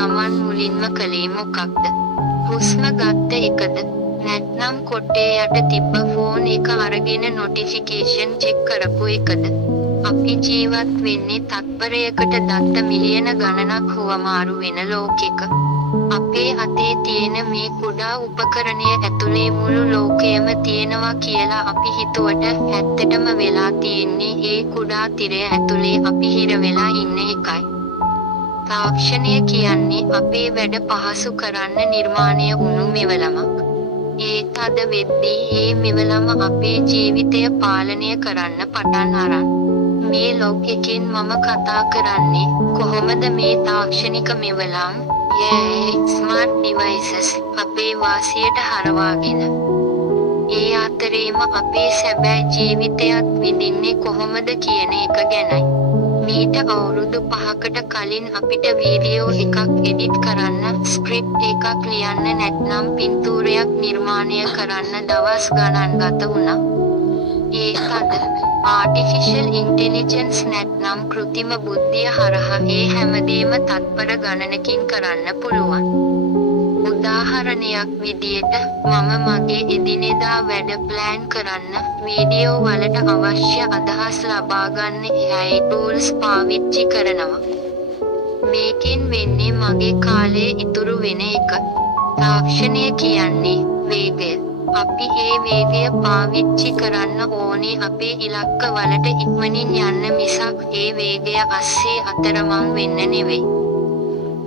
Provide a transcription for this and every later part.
ගමන් මුලින්ම කළේ මොකක්ද? හුස්ම ගත්ත එකද? නැත්නම් කොට්ටේ යට තිබ්බ ෆෝන් එක අරගෙන නොටිෆිකේෂන් චෙක් කරපු එකද? අපි ජීවත් වෙන්නේ තත්පරයකට දත්ත මිලියන ගණනක් හුවමාරු වෙන ලෝකෙක. අපේ අතේ තියෙන මේ කුඩා උපකරණය ඇතුලේ මුළු ලෝකයම තියෙනවා කියලා අපි හිතුවට ඇත්තටම වෙලා තියෙන්නේ ඒ කුඩා තිරය ඇතුලේ අපි හිර වෙලා ඉන්න එකයි. තාක්ෂණය කියන්නේ අපේ වැඩ පහසු කරන්න නිර්මාණය වුණු මෙවලමක්. ඒත් අද වෙද්දී ඒ මෙවලම අපේ ජීවිතය පාලනය කරන්න පටන් අරන්. මේ ලොග් එකෙන් මම කතා කරන්නේ කොහොමද මේ තාක්ෂණික මෙවලම් ස්මාර්ට් ඩිවයිසස් අපේ වාසියට හරවාගෙන ඒ අතරේම අපේ සැබෑ ජීවිතයත් විඳින්නේ කොහොමද කියන එක ගැනයි. මීට අවුරුදු 5කට කලින් අපිට වීඩියෝ එකක් එඩිට් කරන්න, ස්ක්‍රිප්ට් එකක් ලියන්න නැත්නම් පින්තූරයක් නිර්මාණය කරන්න දවස් ගණන් ගත වුණා. ඒත් අද ආටිෆිෂල් ඉන්ටෙලිජන්ස් නැත්නම් කෘත්‍රිම බුද්ධිය හරහා ඒ හැමදේම තත්පර ගණනකින් කරන්න පුළුවන්. උදාහරණයක් විදියට මම මගේ එදිනෙදා වැඩ ප්ලෑන් කරන්න වීඩියෝ වලට අවශ්‍ය අදහස් ලබා ගන්න AI tools පාවිච්චි කරනවා. මේකෙන් වෙන්නේ මගේ කාලය ඉතුරු වෙන එක. තාක්ෂණය කියන්නේ වේගය. අපි ඒ වේගය පාවිච්චි කරන්න ඕනේ අපේ ඉලක්ක වලට ඉක්මනින් යන්න මිසක් ඒ වේගය අස්සේ අතරමං වෙන්න නෙවෙයි.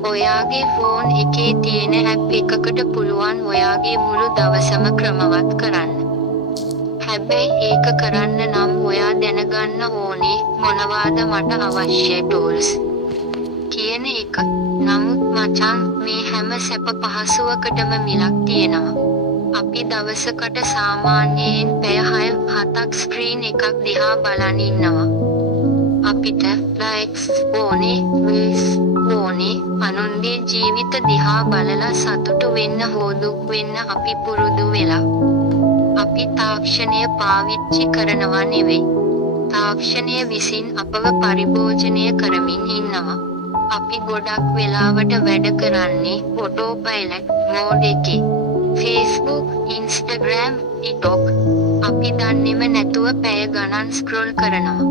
ඔයාගේ ෆෝන් එකේ තියෙන ඇප් එකකට පුළුවන් ඔයාගේ මුළු දවසම ක්‍රමවත් කරන්න. හැබැයි ඒක කරන්න නම් ඔයා දැනගන්න ඕනේ මොනවාද මට අවශ්‍ය ටූල්ස් කියන එක. නමුත් මචං මේ හැම සැප පහසුවකටම මිලක් තියෙනවා. අපි දවසකට සාමාන්‍යයෙන් පැය 6-7ක් ස්ක්‍රීන් එකක් දිහා බලන් ඉන්නවා. අපිට ලයික්ස් ඕනේ, වීස් ඕනේ, අනුන්ගේ ජීවිත දිහා බලලා සතුටු වෙන්න හෝ දුක් වෙන්න අපි පුරුදු වෙලා. අපි තාක්ෂණය පාවිච්චි කරනවා නෙවෙයි. තාක්ෂණය විසින් අපව පරිභෝජනය කරමින් ඉන්නවා. අපි ගොඩක් වෙලාවට වැඩ කරන්නේ ඔටෝ පයිලට් මෝඩ් එකේ. Facebook, Instagram, TikTok අපි දන්නේම නැතුව පැය ගණන් ස්ක්‍රෝල් කරනවා.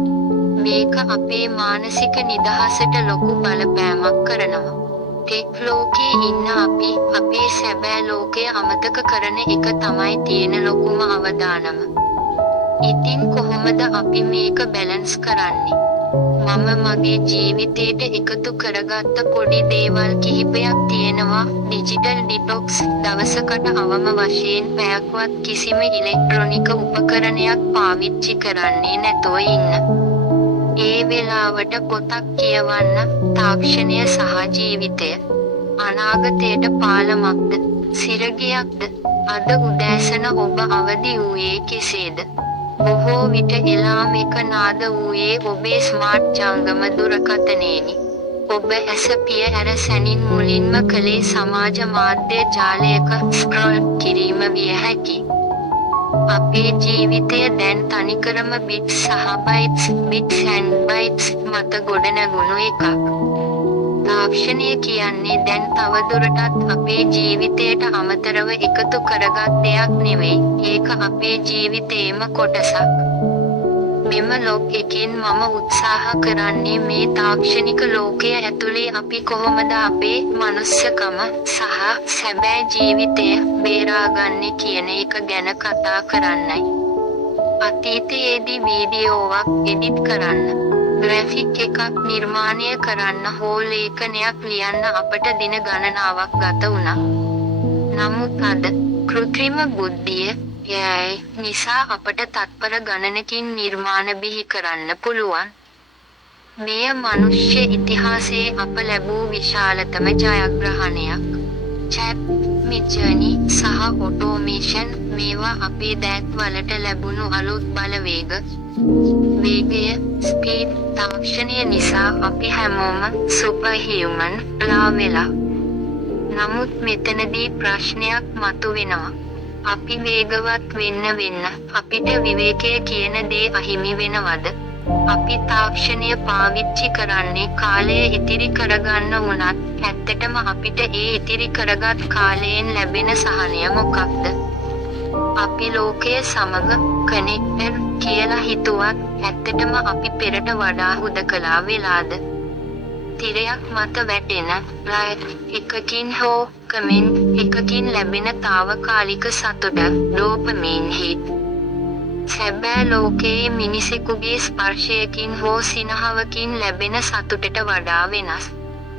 මේක අපේ මානසික නිදහසට ලොකු බලපෑමක් කරනවා. ටෙක් ලෝකේ ඉන්න අපි අපේ සැබෑ ලෝකය අමතක කරන එක තමයි තියෙන ලොකුම අවදානම. ඉතින් කොහොමද අපි මේක බැලන්ස් කරන්නේ? මම මගේ ජීවිතේට එකතු කරගත්ත පොඩි දේවල් කිහිපයක් තියෙනවා. ඩිජිටල් ඩිටොක්ස්, දවසකට අවම වශයෙන් පැයක්වත් කිසිම ඉලෙක්ට්‍රොනික උපකරණයක් පාවිච්චි කරන්නේ නැතුව ඉන්න. ඒ වෙලාවට පොතක් කියවන්න, තාක්ෂණය සහ ජීවිතය. අනාගතයට පාලමක්ද, සිරගියක්ද? අද උදෑසන ඔබ අවදි වූයේ කෙසේද? බොහෝ විට එලාම් එක නාද වූයේ ඔබේ ස්මාර්ට් ජංගම දුරකථනයෙනි. ඔබ ඇස පිය ඇර සැනින් මුලින්ම කළේ සමාජ මාධ්‍ය ජාලයක ස්ක්‍රෝල් කිරීම විය හැකි. අපේ ජීවිතය දැන් තනිකරම බිට්ස් සහ බයිට්ස් මත ගොඩනැගුණු එකක්. තාක්ෂණය කියන්නේ දැන් තවදුරටත් අපේ ජීවිතයට අමතරව එකතු කරගත් දෙයක් නෙවෙයි. ඒක අපේ ජීවිතේම කොටසක්. මෙම ලොග් එකෙන් මම උත්සාහ කරන්නේ මේ තාක්ෂණික ලෝකය ඇතුලේ අපි කොහොමද අපේ මනුස්සකම සහ සැබෑ ජීවිතය බේරාගන්නේ කියන එක ගැන කතා කරන්නයි. අතීතයේදී වීඩියෝවක් එඩිට් කරන්න, ග්‍රැෆික් එකක් නිර්මාණය කරන්න හෝ ලේඛනයක් ලියන්න අපට දින ගණනාවක් ගත වුණා. නමුත් අද කෘත්‍රිම බුද්ධිය AI නිසා අපට තත්පර ගණනකින් නිර්මාණ බිහි කරන්න පුළුවන්. මෙය මනුෂ්‍ය ඉතිහාසයේ අප ලැබූ විශාලතම ජයග්‍රහණයක්. chat, midjourney සහ ඔටෝමේෂන් මේවා අපේ දෑත් වලට ලැබුණු අලුත් බලවේග. වේගය, ස්පීඩ්, තාක්ෂණය නිසා අපි හැමෝම සුපර් හියුමන් ලා වෙලා. නමුත් මෙතනදී ප්‍රශ්නයක් මතුවෙනවා. අපි වේගවත් වෙන්න අපිට විවේකය කියන දේ අහිමි වෙනවද? අපි තාක්ෂණය පාවිච්චි කරන්නේ කාලය ඉතිරි කරගන්න වුණත් ඇත්තටම අපිට ඒ ඉතිරි කරගත් කාලයෙන් ලැබෙන සහනය මොකක්ද? අපි ලෝකය සමග කනෙක්ටඩ් කියලා හිතුවත් ඇත්තටම අපි පෙරට වඩා හුදකලා වෙලාද? තිරයක් මත වැටෙන ලයික් එකකින් හෝ කමෙන්ට් එකකින් ලැබෙන తాවකාලික සතුට ඩෝපමීන් හිට්. සැබෑ ලෝකයේ මිනිසෙකුගේ ස්පර්ශයකින් හෝ සිනහවකින් ලැබෙන සතුටට වඩා වෙනස්.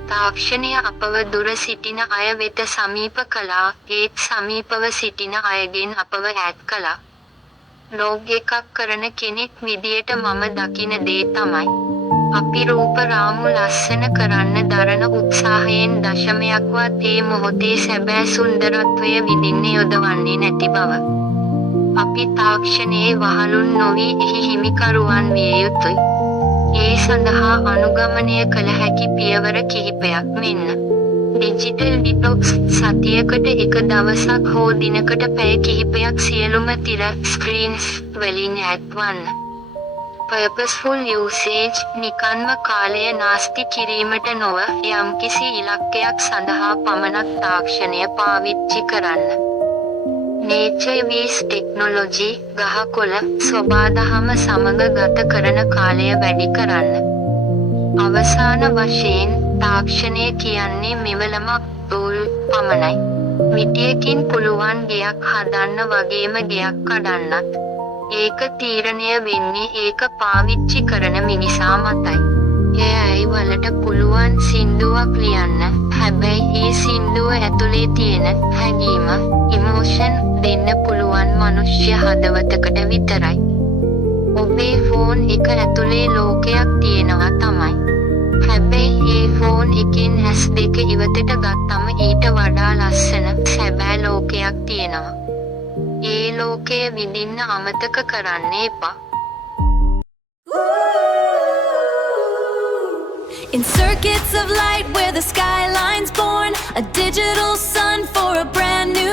තාක්ෂණය අපව දුර සිටින අය වෙත සමීප කළා, ඒත් සමීපව සිටින අයගෙන් අපව ඈත් කළා. ලොග් එකක් කරන කෙනෙක් විදියට මම දකින දේ තමයි අපි රූප රාමු ලස්සන කරන්න දරන උත්සාහයෙන් දශමයක්වත් ඒ මොහොතේ සැබෑ සුන්දරත්වය විඳින්න යොදවන්නේ නැති බව. අපි තාක්ෂණයේ වහලුන් නොවී එහි හිමිකරුවන් විය යුතුයි. ඒ සඳහා අනුගමනය කළ හැකි පියවර කිහිපයක් මෙන්න. ඩිජිටල් ඩිටොක්ස් සතියකට එක දවසක් හෝ දිනකට පැය කිහිපයක් සියලුම තිර ස්ක්‍රීන්ස් වලින් ඈත්වන්න. purposeful usage නිකන්ම කාලය නාස්ති කිරීමට නොව යම්කිසි ඉලක්කයක් සඳහා පමණක් තාක්ෂණය පාවිච්චි කරන්න. nature with technology ගහකොළ සොබාදහම සමග ගත කරන කාලය වැඩි කරන්න. අවසාන වශයෙන් තාක්ෂණය කියන්නේ මෙවලම ටූල් පමණයි. මිටියකින් පුළුවන් ගෙයක් හදන්න වගේම ගෙයක් කඩන්නත්. ඒක තීරණය වෙන්නේ ඒක පාවිච්චි කරන මිනිසා මතයි. එයයි වලට පුළුවන් සින්දුවක් ලියන්න. හැබැයි ඒ සින්දුව ඇතුලේ තියෙන හැඟීම, ඉමෝෂන් දෙන්න පුළුවන් මනුෂ්‍ය හදවතකට විතරයි. ඔබේ ෆෝන් එක ඇතුලේ ලෝකයක් තියෙනවා තමයි. හැබැයි ඒ ෆෝන් එකෙන් S2 ඉවතට ගත්තම ඊට වඩා ලස්සන සැබෑ ලෝකයක් තියෙනවා. ඒ ලෝකය විඳින්න අමතක කරන්න එපා. In circuits of light where the skyline's born, a digital sun for a brand new